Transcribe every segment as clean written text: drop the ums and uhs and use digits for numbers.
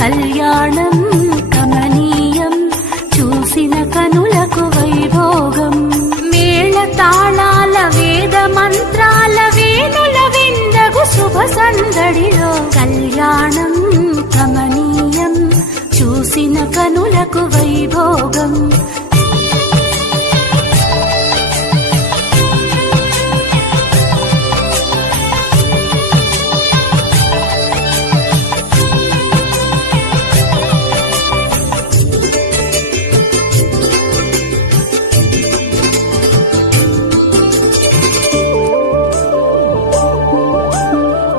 కళ్యాణం కమనీయం చూసిన కనులకు వైభోగం. మేళ తాళాల వేద మంత్రాల వేణుల విందగు శుభ సందడిలో కళ్యాణం కమనీయం చూసిన కనులకు వైభోగం.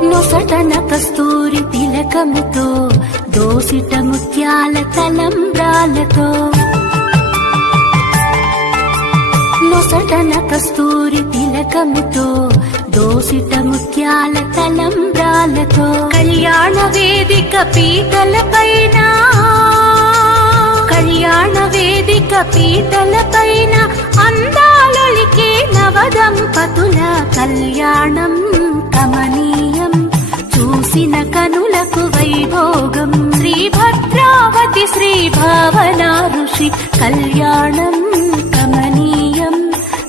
నొసటన కస్తూరి తిలకముతో దోసిట ముత్యాల తలంబ్రాలతో నొసటన కస్తూరి తిలకముతో దోసిట ముత్యాల తలంబ్రాలతో కళ్యాణ వేదిక పీటలపైన కళ్యాణ వేదిక పీటలపైన అందాలొలికే నవదంపతుల కళ్యాణం కమనీయం చూసిన కనులకు వైభోగం. శ్రీ భద్రావతి శ్రీ భావనా ఋషి కళ్యాణం కమనీయం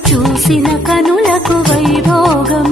చూసిన కనులకు వైభోగం.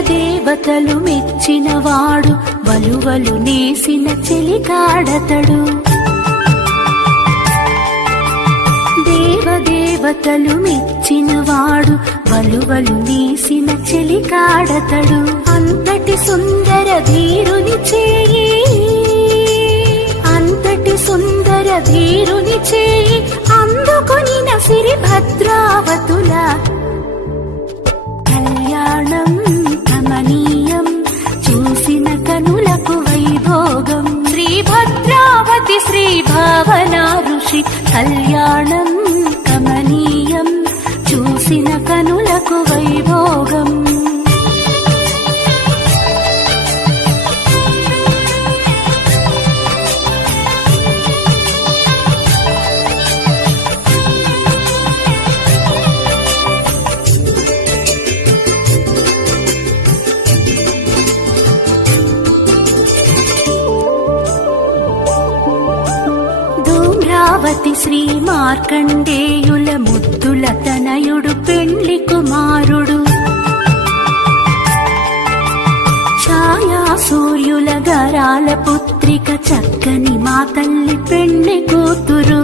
దేవతలు మెచ్చిన వాడు వలువలు నేసిన చెలికాడతడు. దేవతలు మెచ్చిన వాడు వలువలు నేసిన చెలికాడతడు. అంతటి సుందర ధీరుని చేయి అంతటి సుందర ధీరుని చేయి అందుకొనిన సిరి భద్రావతుల కళ్యాణం కమనీయం చూసిన కనులకు వైభోగం. శ్రీ భద్రావతి శ్రీ భావనా ఋషి కళ్యాణం కమనీయం చూసిన కనులకు వైభోగం. ధూమ్రావతి శ్రీ మార్కండేయుల ముద్దుల తనయుడు పెండ్లి కుమారుడు. ఛాయా సూర్యుల గరాల పుత్రిక చక్కని మా తల్లి పెండ్లి కూతురు.